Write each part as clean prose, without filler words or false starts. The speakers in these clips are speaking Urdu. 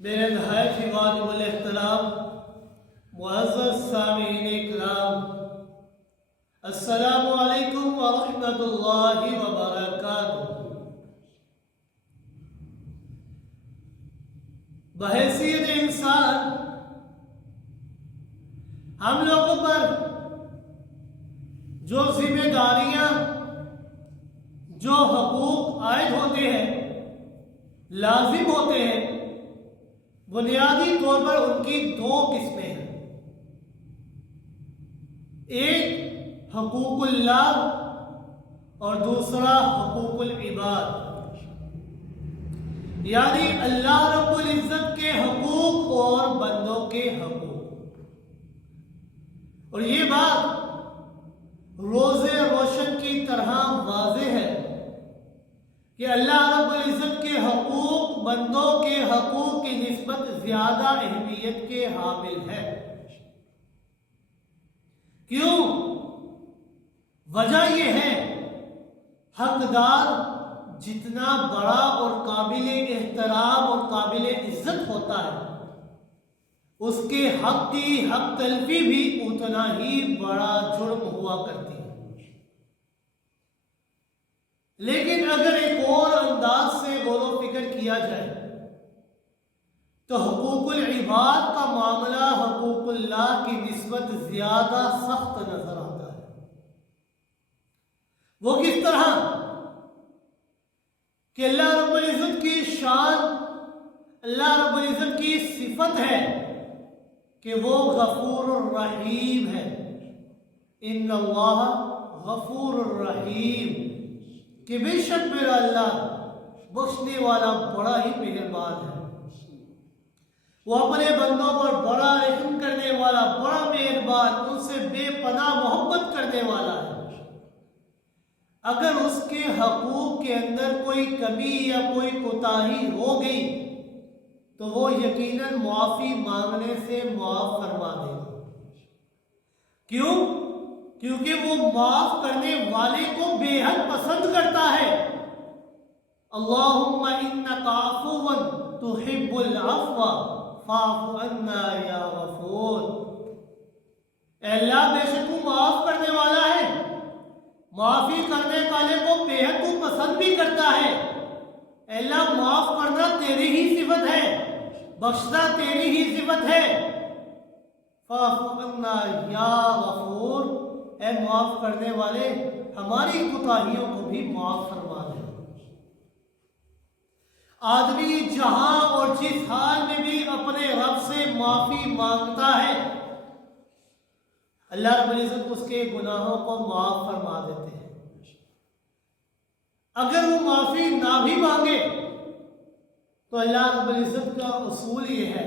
میرے نہایت ہی واجب الاحترام معزز سامعین اکرام، السلام علیکم ورحمۃ اللہ وبرکاتہ۔ بحیثیت انسان ہم لوگوں پر جو ذمہ داریاں، جو حقوق عائد ہوتے ہیں، لازم ہوتے ہیں، بنیادی طور پر ان کی دو قسمیں ہیں۔ ایک حقوق اللہ اور دوسرا حقوق العباد، یعنی اللہ رب العزت کے حقوق اور بندوں کے حقوق۔ اور یہ بات روز روشن کی طرح واضح ہے کہ اللہ رب العزت کے حقوق بندوں کے حقوق کی نسبت زیادہ اہمیت کے حامل ہے۔ کیوں؟ وجہ یہ ہے، حقدار جتنا بڑا اور قابل احترام اور قابل عزت ہوتا ہے، اس کے حق کی حق تلفی بھی اتنا ہی بڑا جرم ہوا کرتی ہے۔ لیکن اگر ایک اور انداز سے غور و فکر کیا جائے تو حقوق العباد کا معاملہ حقوق اللہ کی نسبت زیادہ سخت نظر آتا ہے۔ وہ کس طرح کہ اللہ رب العزت کی شان، اللہ رب العزت کی صفت ہے کہ وہ غفور الرحیم ہے۔ ان اللہ غفور الرحیم، کہ بے شک میرا اللہ بخشنے والا بڑا ہی مہربان ہے، وہ اپنے بندوں پر بڑا رحم کرنے والا، بڑا مہربان، ان سے بے پناہ محبت کرنے والا ہے۔ اگر اس کے حقوق کے اندر کوئی کمی یا کوئی کوتاہی ہو گئی تو وہ یقیناً معافی مانگنے سے معاف فرما دے گا۔ کیوں؟ کیونکہ وہ معاف کرنے والے کو بے حد پسند کرتا ہے۔ اللہم انک عفو تحب العفو فاعف عنا یا غفور۔ اے اللہ، بے شک تو معاف کرنے والا ہے، معافی کرنے والے کو بے حد تو پسند بھی کرتا ہے۔ اے اللہ، معاف کرنا تیری ہی صفت ہے، بخشنا تیری ہی صفت ہے۔ فاعف عنا یا غفور، اے معاف کرنے والے، ہماری کوتاہیوں کو بھی معاف فرما دے۔ آدمی جہاں اور جس حال میں بھی اپنے رب سے معافی مانگتا ہے، اللہ رب العزت اس کے گناہوں کو معاف فرما دیتے ہیں۔ اگر وہ معافی نہ بھی مانگے تو اللہ رب العزت کا اصول یہ ہے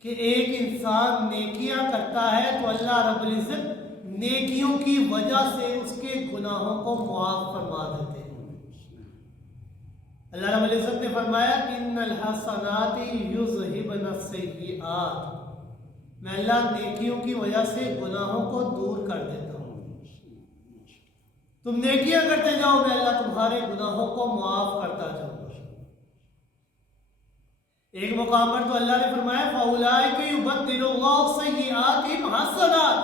کہ ایک انسان نیکیاں کرتا ہے تو اللہ رب العزت نیکیوں کی وجہ سے اس کے گناہوں کو معاف فرما دیتے ہیں۔ اللہ رب العزت نے فرمایا ان الحسنات یذہبن السیئات، میں اللہ نیکیوں کی وجہ سے گناہوں کو دور کر دیتا ہوں۔ تم نیکیاں کرتے جاؤ، میں اللہ تمہارے گناہوں کو معاف کرتا جاؤں۔ ایک مقام پر تو اللہ نے فرمایا فَأُولَٰئِکَ یُبَدِّلُ اللَّهُ سَیِّئَاتِهِمْ حَسَنَات،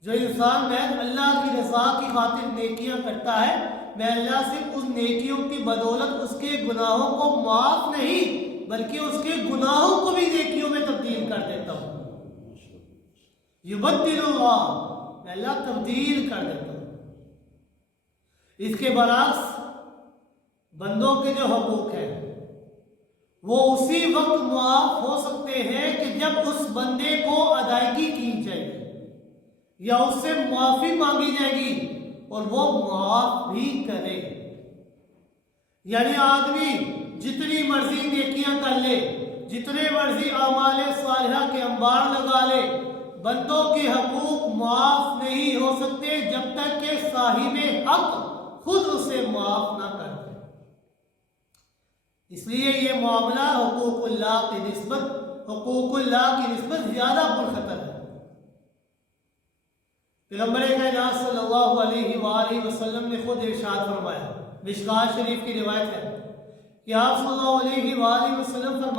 جو انسان محض اللہ کی رضا کی خاطر نیکیاں کرتا ہے، میں اللہ سے اس نیکیوں کی بدولت اس کے گناہوں کو معاف نہیں بلکہ اس کے گناہوں کو بھی نیکیوں میں تبدیل کر دیتا ہوں۔ یبدل اللہ، میں اللہ تبدیل کر دیتا ہوں۔ اس کے برعکس بندوں کے جو حقوق ہیں وہ اسی وقت معاف ہو سکتے ہیں کہ جب اس بندے کو ادائیگی کی جائے گی یا اس سے معافی مانگی جائے گی اور وہ معاف بھی کرے۔ یعنی آدمی جتنی مرضی نیکیاں کر لے، جتنے مرضی اعمال صالحہ کے انبار لگا لے، بندوں کے حقوق معاف نہیں ہو سکتے جب تک کہ صاحب حق خود اسے معاف نہ کر دے۔ اس لیے یہ معاملہ حقوق اللہ کی نسبت زیادہ پرخطر ہے۔ پیغمبر کائنات صلی اللہ علیہ وآلہ وسلم نے خود ارشاد فرمایا، مشکوٰۃ شریف کی روایت ہے کہ آپ صلی اللہ علیہ وآلہ وسلم فرمایا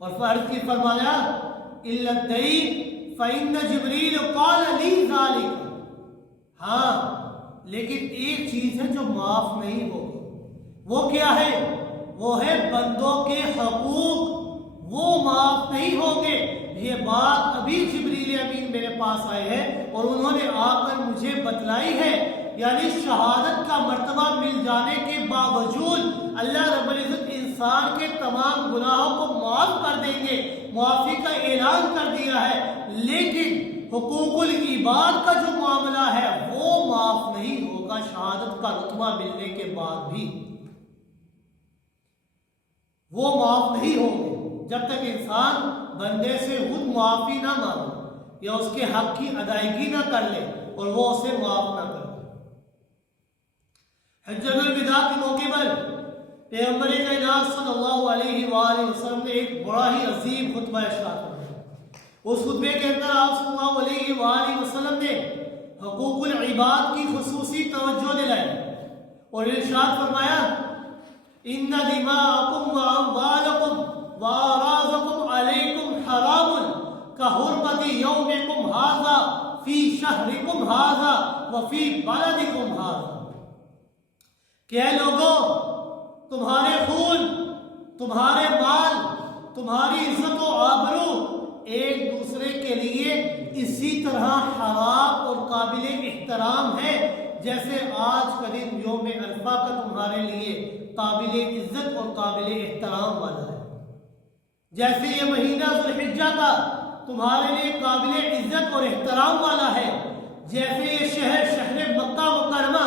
اور فرض کی فرمایا الا الدین فإن جبریل قال لی ذالک، ہاں لیکن ایک چیز ہے جو معاف نہیں ہوگی، وہ کیا ہے؟ وہ ہے بندوں کے حقوق، وہ معاف نہیں ہوں گے۔ یہ بات ابھی جبریل امین میرے پاس آئے ہیں اور انہوں نے آ کر مجھے بتلائی ہے، یعنی شہادت کا مرتبہ مل جانے کے باوجود اللہ رب العزت انسان کے تمام گناہوں کو معاف کر دیں گے، معافی کا اعلان کر دیا ہے، لیکن حقوق العباد کا جو معاملہ ہے وہ معاف نہیں ہوگا شہادت کا رتبہ ملنے کے بعد بھی، وہ معاف نہیں ہوں گے جب تک انسان بندے سے خود معافی نہ مانگے یا اس کے حق کی ادائیگی نہ کر لے اور وہ اسے معاف نہ کر دے۔ حجۃ الوداع کے موقع پر پیغمبر کائنات صلی اللہ علیہ وآلہ وسلم نے ایک بڑا ہی عظیم خطبہ ارشاد فرمایا۔ اس خطبے کے اندر آپ صلی اللہ علیہ وآلہ وسلم نے حقوق العباد کی خصوصی توجہ دلائی اور ارشاد فرمایا ان دماءکم واموالکم واعراضکم علیکم حرام کحرمت یومکم ھذا فی شہرکم ھذا وفی بلدکم ھذا، کہ اے لوگوں تمہارے خون، تمہارے مال، تمہاری عزت و آبرو ایک دوسرے کے لیے اسی طرح حرام اور قابل احترام ہے جیسے آج کا دن یوم عرفہ کا تمہارے لیے قابل عزت اور قابل احترام والا ہے، جیسے یہ مہینہ ذو الحجہ کا تمہارے لیے قابل عزت اور احترام والا ہے، جیسے یہ شہر مکہ مکرمہ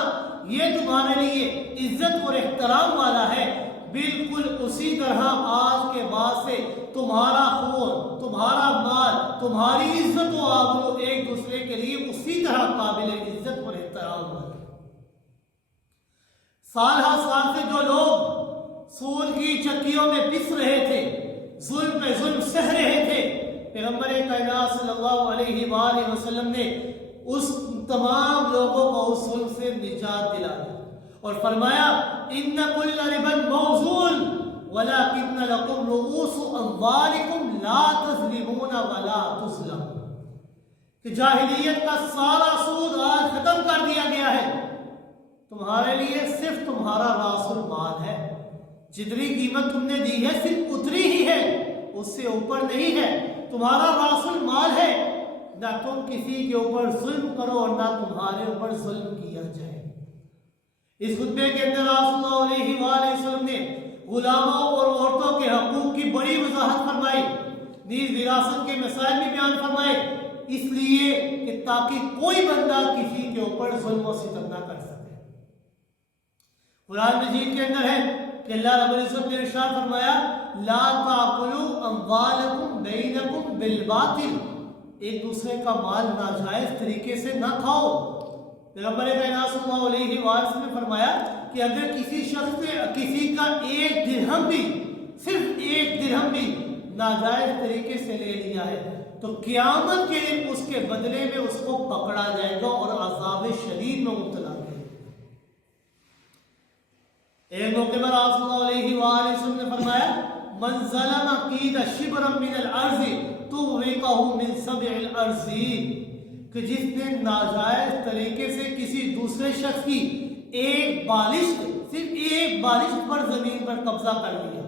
یہ تمہارے لیے عزت اور احترام والا ہے، بالکل اسی طرح آج کے بعد سے تمہارا خون، تمہارا مال، تمہاری عزت و آبرو ایک دوسرے کے لیے اسی طرح قابل عزت اور احترام والا ہے۔ سال ہر سال سے جو لوگ سود کی چکیوں میں پس رہے تھے، ظلم پہ ظلم سہ رہے تھے، پیغمبر کائنات صلی اللہ علیہ وآلہ وسلم نے اس تمام لوگوں کو اس ظلم سے نجات دلا دی اور فرمایا ان کل ربا موزون ولکن لکم رؤوس اموالکم لا تظلمون ولا تظلمون، کہ جاہلیت کا سارا سود آج ختم کر دیا گیا ہے، تمہارے لیے صرف تمہارا راس المال ہے، جتنی قیمت تم نے دی ہے صرف اتنی ہی ہے، اس سے اوپر نہیں ہے، تمہارا راس المال ہے، نہ تم کسی کے اوپر ظلم کرو اور نہ تمہارے اوپر ظلم کیا جائے۔ اس خطبے کے اندر آپ صلی اللہ علیہ وآلہ وسلم نے غلاموں اور عورتوں کے حقوق کی بڑی وضاحت فرمائی، نیز وراثت کے مسائل بھی بیان فرمائے، اس لیے کہ تاکہ کوئی بندہ کسی کے اوپر ظلم و ستم نہ کر سکے۔ قرآن مجید کے اندر ہے کہ اللہ رب العزت نے ارشاد فرمایا لا تاکلوا اموالکم بینکم بالباطل، ایک دوسرے کا مال ناجائز طریقے سے نہ کھاؤ۔ پیغمبر کائنات صلی اللہ علیہ وسلم نے فرمایا کہ اگر کسی شخص نے کسی کا ایک درہم بھی، صرف ایک درہم بھی ناجائز طریقے سے لے لیا ہے تو قیامت کے دن اس کے بدلے میں اس کو پکڑا جائے گا اور عذاب شدید میں مبتلا کیا جائے گا۔ ایک موقع پر آپ صلی اللہ علیہ وآلہ وسلم نے فرمایا من ظلم قید شبرا من الارض توقہ من سبع الارضین، کہ جس نے ناجائز طریقے سے کسی دوسرے شخص کی ایک بالشت، صرف ایک بالشت پر زمین پر قبضہ کر لیا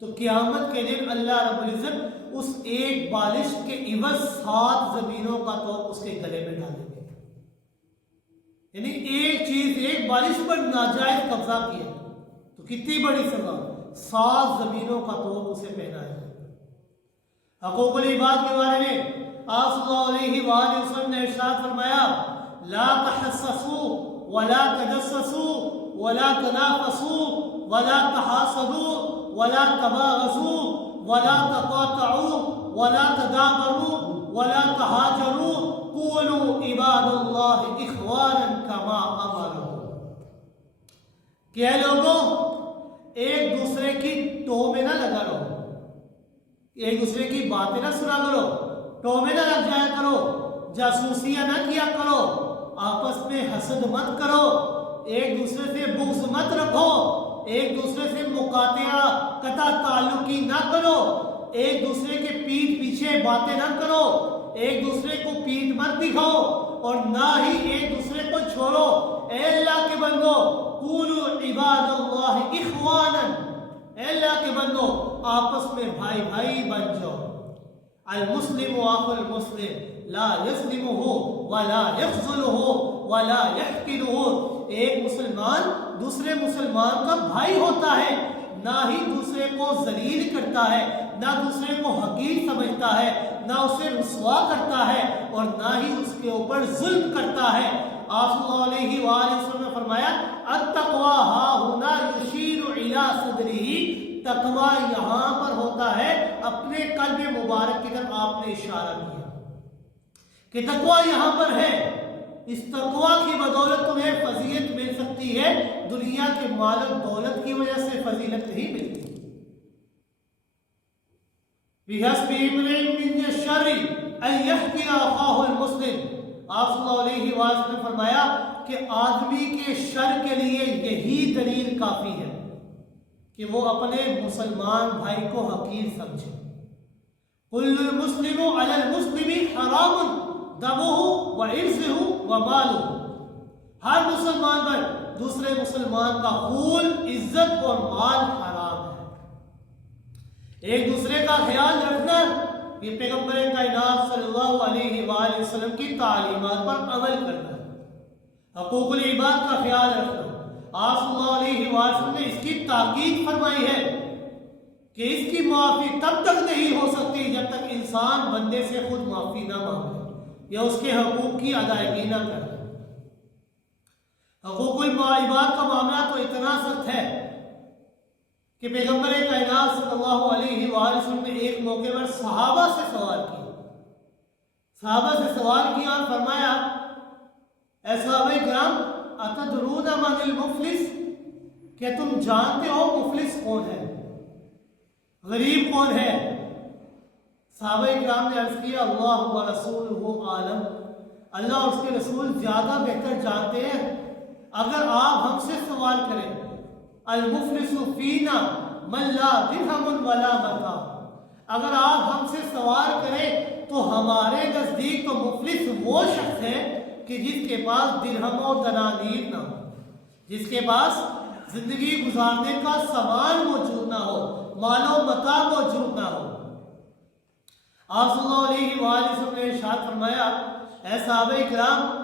تو قیامت کے دن اللہ رب العزت اس ایک بالشت کے عوض 7 زمینوں کا توق اس کے گلے میں ڈالیں گے، یعنی ایک چیز، ایک بالشت پر ناجائز قبضہ کیا تو کتنی بڑی سزا، 7 زمینوں کا توق اسے پہنایا جائے گا۔ حقوق العباد کے بارے میں آپ صلی اللہ علیہ وآلہ وسلم نے ارشاد فرمایا لا تحسسوا ولا تجسسوا ولا تنافسوا ولا تحاسدوا ولا تباغضوا ولا تقاطعوا ولا تدابروا ولا تهاجروا قولوا عباد الله اخوانا كما امروا، کہ اے لوگوں ایک دوسرے کی ٹو میں نہ لگا رہو، ایک دوسرے کی باتیں نہ سنا کرو، ٹو میں نہ لگ جایا کرو، جاسوسیاں نہ کیا کرو، آپس میں حسد مت کرو، ایک دوسرے سے بغض مت رکھو، ایک دوسرے سے مقاطعہ قطع تعلقی نہ کرو، ایک دوسرے کے پیٹھ پیچھے باتیں نہ کرو، ایک دوسرے کو پیٹھ مت دکھاؤ اور نہ ہی ایک دوسرے کو چھوڑو۔ اے اللہ کے بندو کونوا عباد اللہ اخوانا، اے اللہ کے بندو آپس میں بھائی بھائی بن جاؤ۔ المسلم اخو المسلم لا یظلمہ ولا یخذلہ ولا یحقرہ، ایک مسلمان دوسرے مسلمان کا بھائی ہوتا ہے، نہ ہی دوسرے کو ذلیل کرتا ہے، نہ دوسرے کو حقیر سمجھتا ہے، نہ اسے رسوا کرتا ہے اور نہ ہی اس کے اوپر ظلم کرتا ہے۔ آپ صلی اللہ علیہ وآلہ وسلم نے فرمایا التقوی ہاہنا یشیر الی صدرہ، تقوی یہاں پر ہوتا ہے، اپنے قلب مبارک کی طرف آپ نے اشارہ کیا کہ تقوی یہاں پر ہے۔ اس تقوی کی بدولت تمہیں فضیلت مل سکتی ہے، دنیا کے مال و دولت کی وجہ سے فضیلت نہیں ملتی۔ بِحَسْبِ امْرِئٍ مِّنَ الشَّرِّ أَن يَحْقِرَ أَخَاهُ الْمُسْلِمَ، آپ صلی اللہ علیہ وآلہ نے فرمایا کہ آدمی کے شر کے لیے یہی دلیل کافی ہے کہ وہ اپنے مسلمان بھائی کو حقیر سمجھے۔ كُلُّ الْمُسْلِمُ عَلَى الْمُسْلِمِ حَرَامٌ دَمُهُ وَعِرْضُهُ وَمَالُهُ، ہر مسلمان پر دوسرے مسلمان کا خون، عزت اور مال حرام ہے۔ ایک دوسرے کا خیال رکھنا یہ پیغمبر کائنات صلی اللہ علیہ وآلہ وسلم کی تعلیمات پر عمل کرنا، حقوق العباد کا خیال رکھنا۔ آپ صلی اللہ علیہ وآلہ وسلم نے اس کی تاکید فرمائی ہے کہ اس کی معافی تب تک نہیں ہو سکتی جب تک انسان بندے سے خود معافی نہ مانگے یا اس کے حقوق کی ادائیگی نہ کرے۔ حقوق العباد کا معاملہ تو اتنا سخت ہے کہ پیغمبر کائنات صلی اللہ علیہ وآلہ وسلم نے ایک موقع پر صحابہ سے سوال کیا اور فرمایا اے صحابہ کرام اتدرون من المفلس، کیا تم جانتے ہو مفلس کون ہے، غریب کون ہے؟ صحابہ کرام نے عرض کیا اللہ ورسولہ عالم، اللہ اور اس کے رسول زیادہ بہتر جانتے ہیں۔ اگر آپ ہم سے سوال کریں المفلس فینا من لا درہم ولا متاع، اگر آپ ہم سے سوال کریں تو ہمارے نزدیک تو مفلس وہ شخص ہے کہ جس کے پاس درہم و دنانیر نہ ہو، جس کے پاس زندگی گزارنے کا سامان موجود نہ ہو، مال و متاع موجود نہ ہو۔ آپ صلی اللہ علیہ وآلہ وسلم نے ارشاد فرمایا اے صحابہ کرام،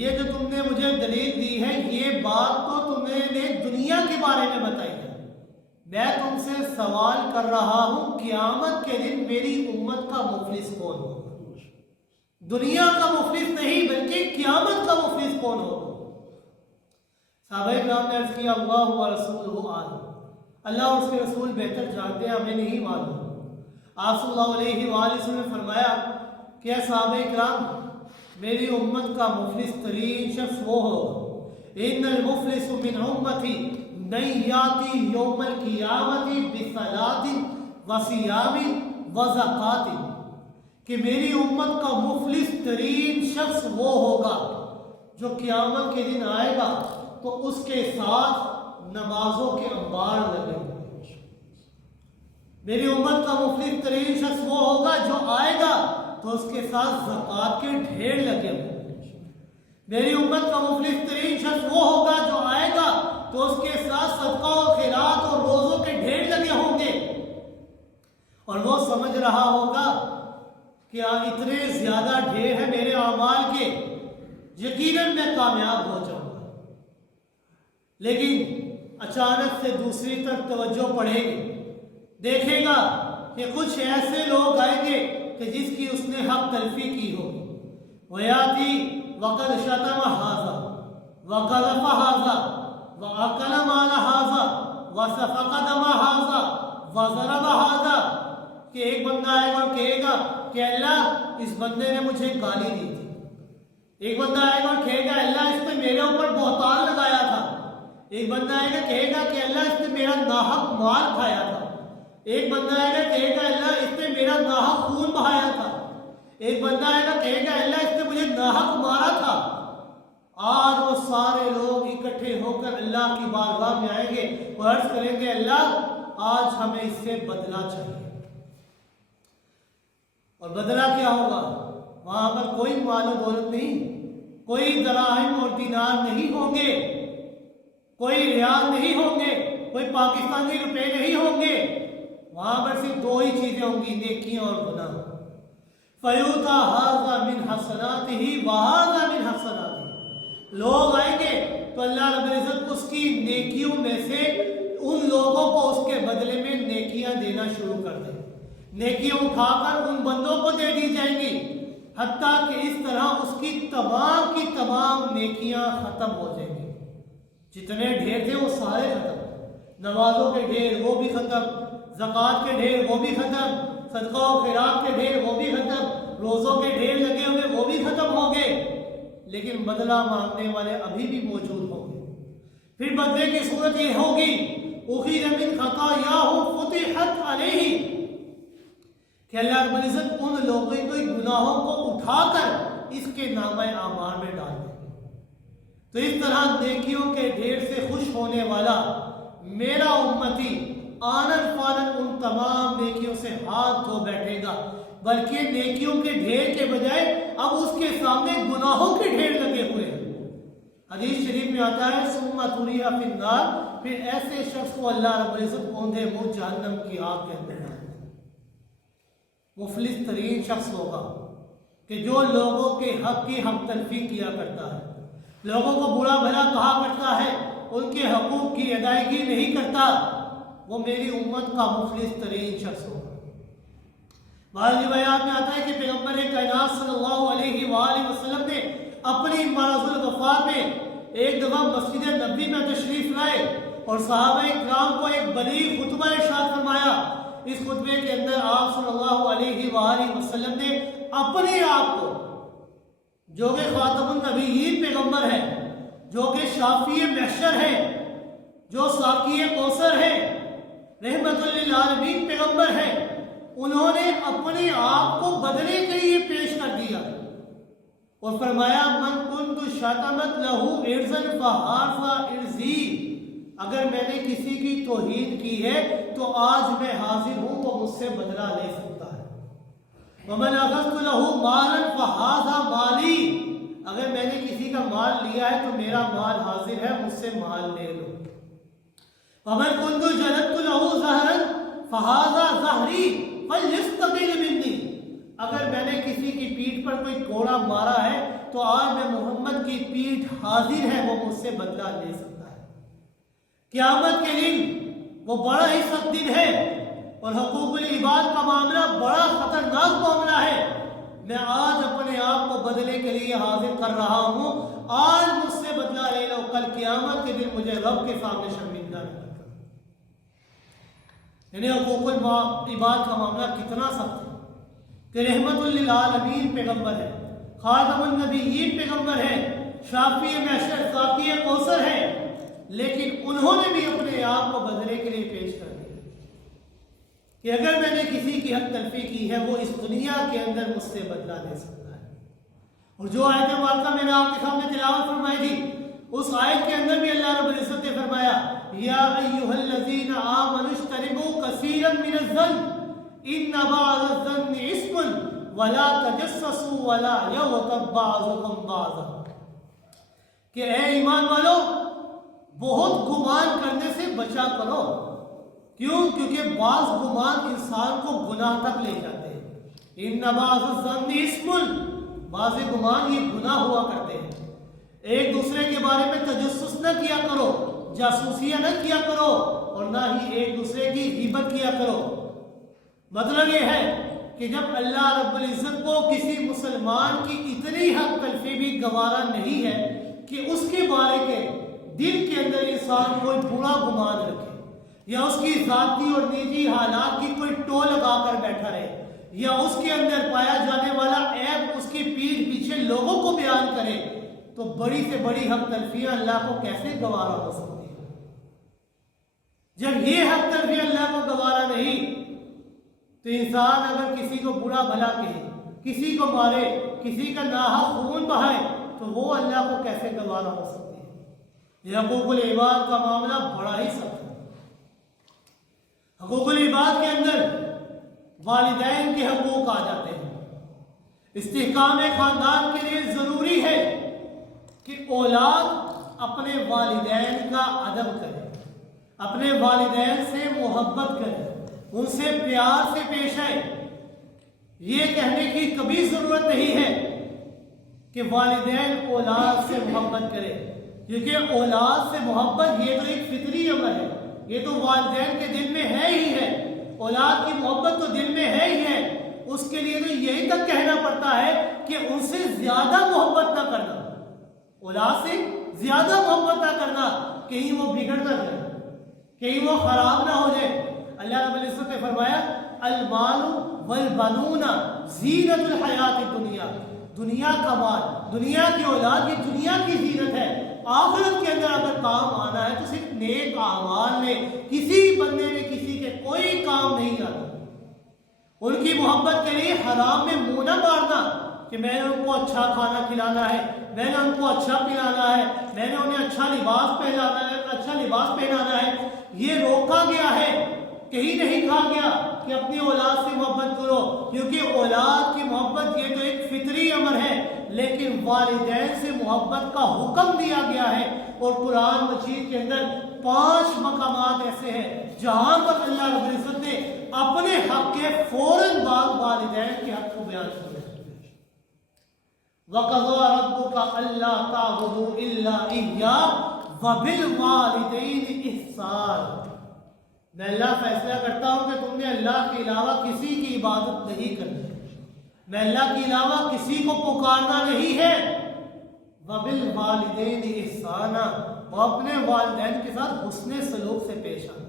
یہ جو تم نے مجھے دلیل دی ہے یہ بات تو تمہیں نے دنیا کے بارے میں بتائی ہے، میں تم سے سوال کر رہا ہوں قیامت کے دن میری امت کا مفلس کون ہوگا؟ دنیا کا مفلس نہیں بلکہ قیامت کا مفلس کون ہوگا؟ صحابہ کرام نے عرض کیا اللہ ورسولہ عالم، اللہ اور اس کے رسول بہتر جانتے ہیں، ہمیں نہیں معلوم۔ آپ صلی اللہ علیہ وآلہ وسلم نے فرمایا کہ اے صحابہ کرام، میری امت کا مفلس ترین شخص وہ ہوگا ان المفلس من امتی من یاتی یوم القیامت بصلاۃ وصیام وزکات، کہ میری امت کا مفلس ترین شخص وہ ہوگا جو قیامت کے دن آئے گا تو اس کے ساتھ نمازوں کے انبار لگے ہوئے۔ میری امت کا مفلس ترین شخص وہ ہوگا جو آئے گا تو اس کے ساتھ زکوٰۃ کے ڈھیر لگے ہوئے۔ میری امت کا مفلس ترین شخص وہ ہوگا جو آئے گا تو اس کے ساتھ صدقہ و خیرات اور روزوں کے ڈھیر لگے ہوں گے، اور وہ سمجھ رہا ہوگا کہ اتنے زیادہ ڈھیر ہیں میرے اعمال کے، یقیناً میں کامیاب ہو جاؤں گا۔ لیکن اچانک سے دوسری طرف توجہ پڑے گی، دیکھے گا کہ کچھ ایسے لوگ آئیں گے کہ جس کی اس نے حق تلفی کی ہوگی، وَيَأْتِي وَقَدْ شَتَمَ هَذَا وَقَذَفَ هَذَا وَأَكَلَ مَالَ هَذَا وَسَفَكَ دَمَ هَذَا وَضَرَبَ هَذَا، کہ ایک بندہ آئے گا اور کہے گا کہ اللہ اس بندے نے مجھے گالی دی تھی، ایک بندہ آئے گا اور کہے گا اللہ اس نے میرے اوپر بہتان لگایا تھا، ایک بندہ آئے گا کہے گا کہ اللہ اس نے میرا ناحق مال کھایا تھا، ایک بندہ آئے گا کہے گا اللہ اس نے میرا ناحق خون بہایا تھا، ایک بندہ آئے گا کہے گا اللہ اس نے مجھے ناحق مارا تھا۔ آج وہ سارے لوگ اکٹھے ہو کر اللہ کی بارگاہ میں آئیں گے اور عرض کریں گے اللہ آج ہمیں اس سے بدلہ چاہیے. اور بدلہ کیا ہوگا؟ وہاں پر کوئی مال و دولت نہیں، کوئی دراہم اور دینار نہیں ہوں گے، کوئی ریال نہیں ہوں گے، کوئی پاکستانی روپے نہیں ہوں گے. وہاں پر صرف دو ہی چیزیں ہوں گی، نیکیاں اور گناہ. فیوتا ھذا من حسناتہ وھذا من حسناتہ. لوگ آئیں گے تو اللہ رب العزت اس کی نیکیوں میں سے ان لوگوں کو اس کے بدلے میں نیکیاں دینا شروع کر دیں. نیکیاں اٹھا کر ان بندوں کو دے دی جائیں گی، حتیٰ کہ اس طرح اس کی تمام کی تمام نیکیاں ختم ہو جائیں گی. جتنے ڈھیر تھے وہ سارے ختم. نمازوں کے ڈھیر وہ بھی ختم، زکوٰۃ کے ڈھیر وہ بھی ختم، صدقہ و خیرات کے ڈھیر وہ بھی ختم، روزوں کے ڈھیر لگے ہوئے وہ بھی ختم ہو گئے. لیکن بدلہ مانگنے والے ابھی بھی موجود ہوں گے. پھر بدلے کی صورت یہ ہوگی اخذ من خطاياهم فتحت علیہ، کہ اللہ رب العزت ان لوگوں کے گناہوں کو اٹھا کر اس کے نامہ اعمال میں ڈال دیں گے. تو اس طرح نیکیوں کے ڈھیر سے خوش ہونے والا میرا امتی آنن فانن ان تمام نیکیوں سے ہاتھ دھو بیٹھے گا، بلکہ نیکیوں کے ڈھیر کے بجائے اب اس کے سامنے گناہوں کے ڈھیر لگے ہوئے ہیں. حدیث شریف میں آتا ہے ثم طرح فی النار، پھر ایسے شخص کو اللہ رب العزت اوندھے منہ جہنم کی آگ کے اندر ڈال دیں. مفلس ترین شخص ہوگا کہ جو لوگوں کے حق کی حق تلفی کیا کرتا ہے، لوگوں کو برا بھلا کہا کرتا ہے، ان کے حقوق کی ادائیگی نہیں کرتا. وہ میری امت کا مفلس ترین شخص ہوگا. بعض روایات میں آتا ہے کہ پیغمبر کائنات صلی اللہ علیہ وآلہ وسلم نے اپنی مرض الوفات میں ایک دفعہ مسجد نبوی میں تشریف لائے اور صحابہ کرام کو ایک بلیغ خطبہ ارشاد فرمایا. اس خطبے کے اندر آپ صلی اللہ علیہ وآلہ وسلم نے اپنے آپ کو، جو کہ خاتم النبیین پیغمبر ہے، جو کہ شافی محشر ہے، جو ساقی کوثر ہے، رحمت للعالمین پیغمبر ہے، انہوں نے اپنے آپ کو بدلے کے لیے پیش کر دیا اور فرمایا من کنت شتمت لہو ارزا فہذا ارزی. اگر میں نے کسی کی توہین کی ہے تو آج میں حاضر ہوں، وہ مجھ سے بدلہ لے سکتا ہے. ومن اخذت لہو مالا فہذا مالی. اگر میں نے کسی کا مال لیا ہے تو میرا مال حاضر ہے، مجھ سے مال لے لو. ومن کنت جلدت لہو زہرا فہذا زہری فلیستقل منی. اگر میں نے کسی کی پیٹھ پر کوئی کوڑا مارا ہے تو آج میں محمد کی پیٹھ حاضر ہے، وہ مجھ سے بدلہ لے سکتا ہے. قیامت کے دن وہ بڑا ہی سخت دن ہے اور حقوق العباد کا معاملہ بڑا خطرناک معاملہ ہے. میں آج اپنے آپ کو بدلے کے لیے حاضر کر رہا ہوں، آج مجھ سے بدلہ لے لو، کل قیامت کے دن مجھے رب کے سامنے شرمندہ نہ کر. یعنی حقوق العباد کا معاملہ کتنا سخت ہے کہ رحمت للعالمین پیغمبر ہے، خاتم النبیین پیغمبر ہے، شافی محشر ساقی کوثر ہے، لیکن انہوں نے بھی اپنے آپ کو بدلے کے لیے پیش کر دیا کہ اگر میں نے کسی کی حق تلفی کی ہے وہ اس دنیا کے اندر مجھ سے بدلہ لے سکتا ہے. اور جو آیت مبارکہ میں نے آپ کے سامنے تلاوت فرمائی تھی، اس آیت کے اندر بھی اللہ رب العزت نے فرمایا یا ایھا الذین آمنوا اجتنبوا کثیرا من الظن ان بعض الظن اثم ولا تجسسوا ولا یغتب بعضکم بعضا. کہ اے ایمان والو بہت گمان کرنے سے بچا کرو. کیوں؟ کیونکہ بعض گمان انسان کو گناہ تک لے جاتے ہیں. ان بعض الظن اثم، بعض گمان یہ گناہ ہوا کرتے ہیں. ایک دوسرے کے بارے میں تجسس نہ کیا کرو، جاسوسیاں نہ کیا کرو، اور نہ ہی ایک دوسرے کی غیبت کیا کرو. مطلب یہ ہے کہ جب اللہ رب العزت کو کسی مسلمان کی اتنی حق تلفی بھی گوارا نہیں ہے کہ اس کے بارے کے دل کے اندر انسان کوئی برا گمان رکھے، یا اس کی ذاتی اور نجی حالات کی کوئی ٹو لگا کر بیٹھا رہے، یا اس کے اندر پایا جانے والا عیب اس کی پیٹھ پیچھے لوگوں کو بیان کرے، تو بڑی سے بڑی حق تلفیاں اللہ کو کیسے گوارا ہو سکتی ہے؟ جب یہ حق تلفی اللہ کو گوارا نہیں تو انسان اگر کسی کو برا بھلا کہے، کسی کو مارے، کسی کا ناحق خون بہائے، تو وہ اللہ کو کیسے گوارا ہو سکتی ہے؟ یہ حقوق العباد کا معاملہ بڑا ہی سخت ہے۔ حقوق العباد کے اندر والدین کے حقوق آ جاتے ہیں۔ استحکام خاندان کے لیے ضروری ہے کہ اولاد اپنے والدین کا ادب کرے، اپنے والدین سے محبت کرے، ان سے پیار سے پیش آئے۔ یہ کہنے کی کبھی ضرورت نہیں ہے کہ والدین اولاد سے محبت کرے، کیونکہ اولاد سے محبت یہ تو ایک فطری عمل ہے، یہ تو والدین کے دل میں ہے ہی ہے۔ اولاد کی محبت تو دل میں ہے ہی ہے، اس کے لیے تو یہی تک کہنا پڑتا ہے کہ ان سے زیادہ محبت نہ کرنا، اولاد سے زیادہ محبت نہ کرنا، کہیں وہ بگڑ نہ جائے، کہیں وہ خراب نہ ہو جائے۔ اللہ رب العزت نے فرمایا المال والبنون زینت الحیات الدنیا، دنیا کا مال، دنیا کی اولاد یہ دنیا کی زینت ہے۔ آخرت کے اندر اگر کام آنا ہے تو صرف نیک اعمال میں، کسی بندے میں کسی کے کوئی کام نہیں آتا۔ ان کی محبت کے لیے حرام میں منہ نہ مارنا کہ میں نے ان کو اچھا کھانا کھلانا ہے، میں نے ان کو اچھا پلانا ہے، میں نے انہیں اچھا لباس پہنانا ہے، یہ روکا گیا ہے۔ کہیں نہیں کہا گیا کہ اپنی اولاد سے محبت کرو، کیونکہ اولاد کی محبت یہ تو ایک فطری امر ہے، لیکن والدین سے محبت کا حکم دیا گیا ہے۔ اور قرآن مجید کے اندر 5 مقامات ایسے ہیں جہاں پر اللہ رب العزت نے اپنے حق کے فوراً بعد والدین کے حق کو بیان کیا۔ وَقَضَىٰ رَبُّكَ أَلَّا تَعْبُدُوا إِلَّا إِيَّاهُ وَبِالْوَالِدَيْنِ إِحْسَانًا۔ میں اللہ فیصلہ کرتا ہوں کہ تم نے اللہ کے علاوہ کسی کی عبادت نہیں کرنی، میں اللہ کے علاوہ کسی کو پکارنا نہیں ہے۔ وَبِالْوَالِدَيْنِ إِحْسَانًا، اور اپنے والدین کے ساتھ حسن سلوک سے پیش آنا۔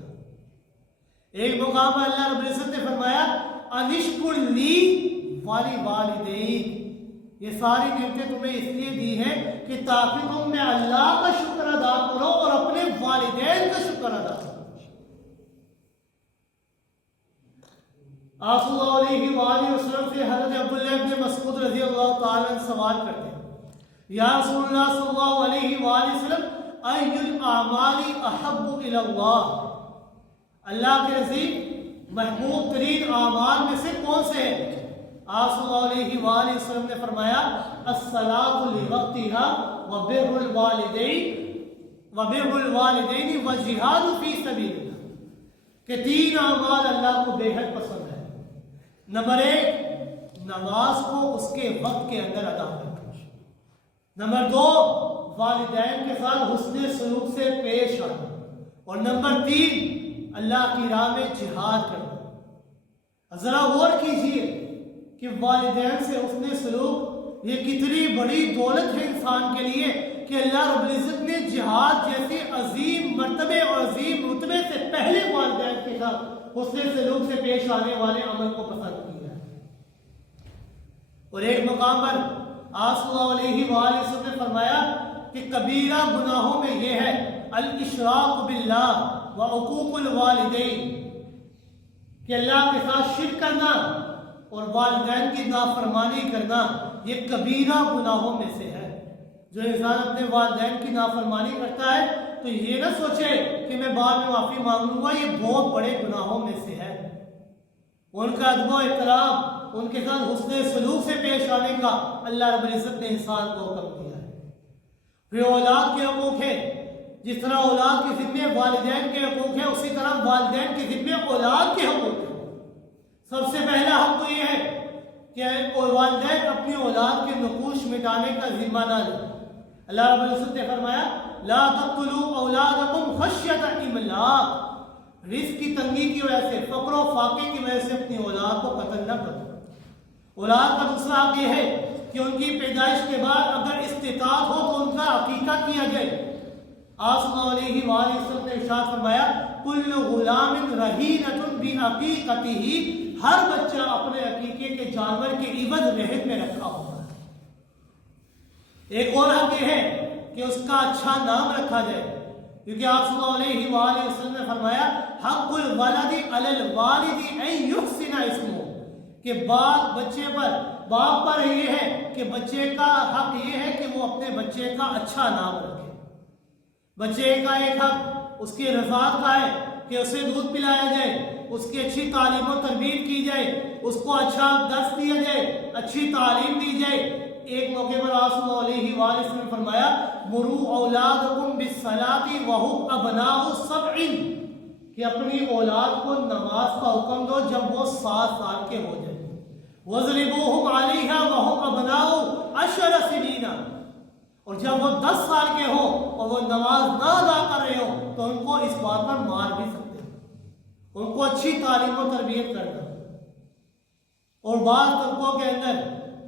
ایک مقام پر اللہ رب العزت نے فرمایا انشکر لی وَلِوَالِدَيْکَ، یہ ساری نعمتیں تمہیں اس لیے دی ہیں کہ تاکہ تم میں اللہ کا شکر ادا کرو اور اپنے والدین کا شکر ادا کرو۔ آپ صلی اللہ علیہ وآلہ وسلم سے حضرت عبداللہ ابن مسعود رضی اللہ تعالیٰ عنہ سوال کرتے ہیں، یا رسول اللہ صلی اللہ علیہ وآلہ وسلم ای الاعمال احب الی اللہ، اللہ کے نزدیک محبوب ترین اعمال میں سے کون سے ہیں؟ آپ صلی اللہ علیہ وآلہ وسلم نے فرمایا الصلاۃ لوقتها وبر الوالدین والجہاد فی سبیل اللہ، کہ 3 اعمال اللہ کو بے حد پسند ہے۔ نمبر 1 نماز کو اس کے وقت کے اندر ادا کرنا، نمبر 2 والدین کے ساتھ حسن سلوک سے پیش آنا، اور نمبر 3 اللہ کی راہ میں جہاد کرنا۔ ذرا غور کیجئے کہ والدین سے حسن سلوک یہ کتنی بڑی دولت ہے انسان کے لیے کہ اللہ رب العزت نے جہاد جیسے عظیم مرتبے اور عظیم رتبے سے پہلے والدین کے ساتھ حسن سلوک سے پیش آنے والے عمل کو پسند کیا ہے۔ اور ایک مقام پر آپ صلی اللہ علیہ وآلہ وسلم نے فرمایا کہ کبیرہ گناہوں میں یہ ہے الاشراک باللہ وعقوق الوالدین، کہ اللہ کے ساتھ شرک کرنا اور والدین کی نافرمانی کرنا یہ کبیرہ گناہوں میں سے ہے۔ جو انسان اپنے والدین کی نافرمانی کرتا ہے تو یہ نہ سوچے کہ میں بعد میں معافی مانگوں گا، یہ بہت بڑے گناہوں میں سے ہے۔ ان کا ادب و احترام، ان کے ساتھ حسن سلوک سے پیش آنے کا اللہ رب العزت نے انسان کو حکم دیا ہے۔ پھر اولاد کے حقوق ہیں، جس طرح اولاد کے ذمے والدین کے حقوق ہیں اسی طرح والدین کے ذمے اولاد کے حقوق ہیں۔ سب سے پہلا حق تو یہ ہے کہ والدین اپنی اولاد کے نقوش مٹانے کا ذمہ نہ لیں۔ اللہ رب العزت نے فرمایا لا تقتلوا اولادکم خشیۃ املاق، رزق کی تنگی کی وجہ سے، فقر و فاقے کی وجہ سے اپنی اولاد کو قتل نہ کرو۔ اولاد کا دوسرا حق یہ ہے کہ ان کی پیدائش کے بعد اگر استطاعت ہو تو ان کا عقیقہ کیا جائے۔ آپ صلی اللہ علیہ وآلہ وسلم نے ارشاد فرمایا کل غلام رہینۃ بعقیقتہ، ہر بچہ اپنے عقیقے کے جانور کے عوض رہن میں رکھا ہوتا ہے۔ ایک اور حق یہ ہے کہ اس کا اچھا نام رکھا جائے، کیونکہ آپ صلی اللہ علیہ وآلہ وسلم نے فرمایا حق الولد علی الوالد ان یحسن اسمہ، کہ باپ پر یہ ہے کہ بچے کا حق یہ ہے کہ وہ اپنے بچے کا اچھا نام رکھے۔ بچے کا ایک حق اس کی رضاعت کا ہے کہ اسے دودھ پلایا جائے، اس کی اچھی تعلیم و تربیت کی جائے، اس کو اچھا درس دیا جائے، اچھی تعلیم دی جائے۔ ایک موقع پر آپ صلی اللہ علیہ وآلہ وسلم نے فرمایا مروا اولادکم بالصلاۃ وهم ابناء سبع، کہ اپنی اولاد کو نماز کا حکم دو جب وہ 7 سال کے ہو جائیں۔ وَاضْرِبُوهُمْ عَلَيْهَا وَهُمْ أَبْنَاءُ 10 سِنِينَ، اور جب وہ 10 سال کے ہو اور وہ نماز نہ ادا کر رہے ہو تو ان کو اس بات پر مار بھی سکتے ہیں، ان کو اچھی تعلیم و تربیت کرنا۔ اور بعض طبقوں کے اندر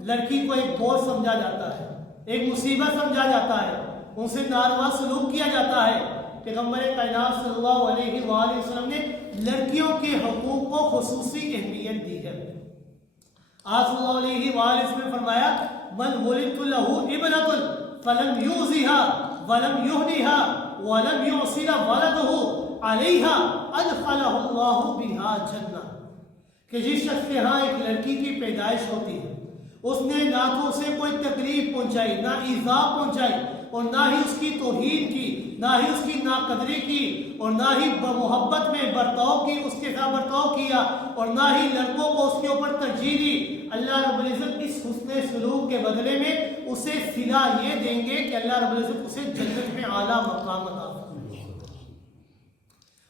لڑکی کو ایک بوجھ سمجھا جاتا ہے، ایک مصیبت سمجھا جاتا ہے، ان سے ناروا سلوک کیا جاتا ہے۔ پیغمبر کائنات صلی اللہ علیہ وآلہ وسلم نے لڑکیوں کے حقوق کو خصوصی اہمیت دی ہے۔ آپ صلی اللہ علیہ وآلہ وسلم نے فرمایا من ولدت له ابنۃ فلم یؤذها ولم یهنها ولم یعصر ولده علیها ادخلہ اللہ بها جنہ، کہ جس شخص کے ہاں ایک لڑکی کی پیدائش ہوتی ہے، اس نے نہ تو اسے کوئی تکلیف پہنچائی، نہ ایذا پہنچائی، اور نہ ہی اس کی توہین کی، نہ ہی اس کی ناقدری کی، اور نہ ہی محبت میں برتاؤ کی، اس کے ساتھ برتاؤ کیا، اور نہ ہی لڑکوں کو اس کے اوپر ترجیح دی، اللہ رب العزت اس حسن سلوک کے بدلے میں اسے صلہ یہ دیں گے کہ اللہ رب العزت اسے جنت میں اعلیٰ مقام عطا فرمائے۔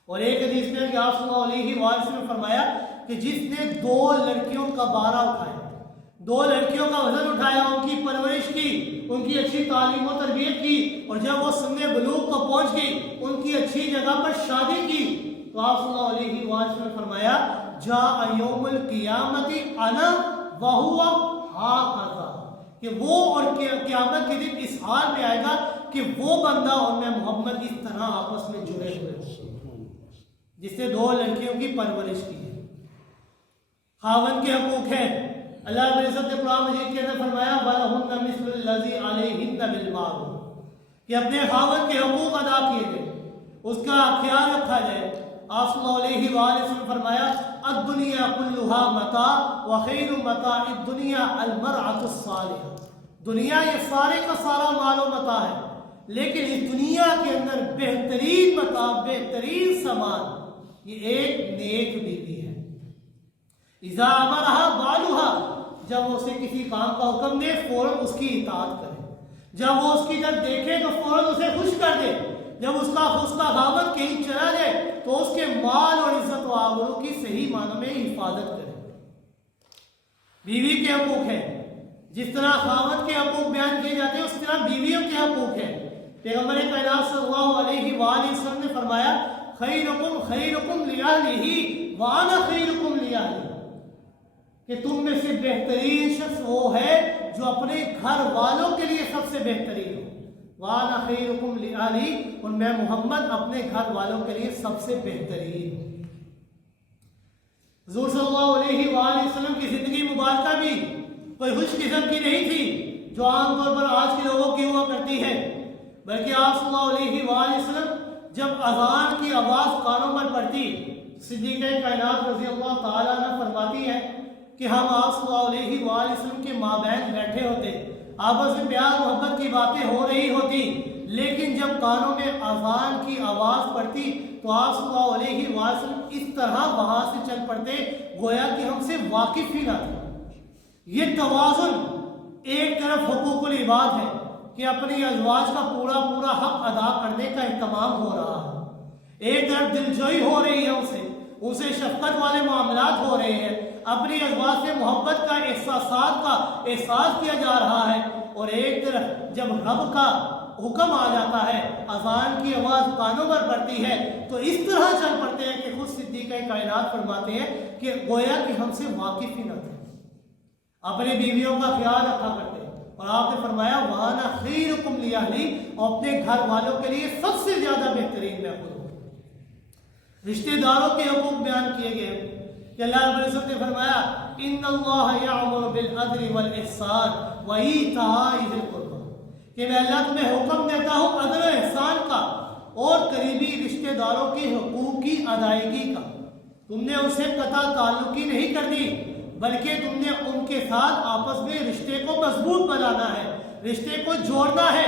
اور ایک حدیث میں کہ آپ صلی اللہ علیہ وآلہ وسلم نے فرمایا کہ جس نے 2 لڑکیوں کا بارہ اٹھایا، 2 لڑکیوں کا وزن اٹھایا، ان کی پرورش کی، ان کی اچھی تعلیم و تربیت کی، اور جب وہ سن بلوغ کو پہنچ گئی ان کی اچھی جگہ پر شادی کی، تو آپ صلی اللہ علیہ وآلہ وسلم نے فرمایا جاء یوم القیامت انا وہو ہاکذا، کہ وہ اور قیامت کے دن اس حال میں آئے گا کہ وہ بندہ اور میں محمد اس طرح آپس میں جڑے ہوئے ہیں، جس نے 2 لڑکیوں کی پرورش کی ہے۔ خاوند کے حقوق ہیں، اللہ رب العزت نے قرآن مجید کے اندر فرمایا وَلَهُنَّ مِثْلُ الَّذِي عَلَيْهِنَّ بِالْمَعْرُوفِ، کہ اپنے خاوند کے حقوق ادا کیے گئے، اس کا خیال رکھا جائے۔ آپ صلی اللہ علیہ وآلہ وسلم نے فرمایا الدنیا کلھا متاع وخیر متاع الدنیا المرأة الصالحہ، دنیا یہ سارے کا سارا مال و متاع ہے، لیکن اس دنیا کے اندر بہترین متاع، بہترین سامان یہ ایک نیک بیوی ہے۔ اذا امرها بالها، جب وہ اسے کسی کام کا حکم دے فوراً اس کی اطاعت کرے، جب وہ اس کی طرف دیکھے تو فوراً اسے خوش کر دے، جب اس کا خاوند کہیں چلا جائے تو اس کے مال اور عزت و آبرو کی صحیح معنوں میں حفاظت کرے۔ بیوی کے حقوق ہیں، جس طرح خاوند کے حقوق بیان کیے جاتے ہیں اس طرح بیویوں کے حقوق ہیں۔ پیغمبر کائنات صلی اللہ علیہ وآلہ وسلم نے فرمایا خیرکم خیرکم لأہلہ وانا خیرکم لأہلی، کہ تم میں سے بہترین شخص وہ ہے جو اپنے گھر والوں کے لیے سب سے بہترین ہو، وَأَنَا خَيْرُكُمْ لِأَهْلِي، اور میں محمد اپنے گھر والوں کے لیے سب سے بہترین ہوں۔ حضور صلی اللہ علیہ وآلہ وسلم کی زندگی مبارکہ بھی کوئی خوش قسم کی نہیں تھی جو عام طور پر آج کے لوگوں کی ہوا کرتی ہے، بلکہ آپ صلی اللہ علیہ وآلہ وسلم جب اذان کی آواز کانوں پر پڑتی، صدیقہ کائنات رضی اللہ تعالیٰ عنہ فرماتی ہے کہ ہم آپ صلی اللہ علیہ وآلہ وسلم کے مابین بیٹھے ہوتے، آپس میں پیار محبت کی باتیں ہو رہی ہوتی، لیکن جب کانوں میں اذان کی آواز پڑتی تو آپ صلی اللہ علیہ وآلہ وسلم اس طرح وہاں سے چل پڑتے گویا کہ ہم سے واقف ہی نہ تھے۔ یہ توازن، ایک طرف حقوق العباد ہے کہ اپنی ازواج کا پورا پورا حق ادا کرنے کا اہتمام ہو رہا ہے، ایک طرف دلجوئی ہو رہی ہے ان سے شفقت والے معاملات ہو رہے ہیں، اپنی ازواج سے محبت کا احساسات کا احساس کیا جا رہا ہے، اور ایک طرف جب رب کا حکم آ جاتا ہے، اذان کی آواز کانوں پر پڑتی ہے تو اس طرح چل پڑتے ہیں کہ خود صدیقہ کائنات فرماتے ہیں کہ گویا کہ ہم سے واقف ہی نہ تھے، اپنے بیویوں کا خیال رکھا کرتے ہیں۔ اور آپ نے فرمایا وَأَنَا خَيْرُكُمْ لِأَهْلِي، اور اپنے گھر والوں کے لیے سب سے زیادہ بہترین میں خود ہوں۔ رشتہ داروں کے حقوق بیان کیے گئے کہ اللہ رب العزت نے فرمایا ان اللہ یأمر بالعدل والاحسان وایتاء ذی القربی، کہ میں اللہ تمہیں حکم دیتا ہوں عدل و احسان کا اور قریبی رشتہ داروں کے حقوق کی ادائیگی کا۔ تم نے ان سے قطع تعلقی نہیں کرنی، بلکہ تم نے ان کے ساتھ آپس میں رشتے کو مضبوط بنانا ہے، رشتے کو جوڑنا ہے۔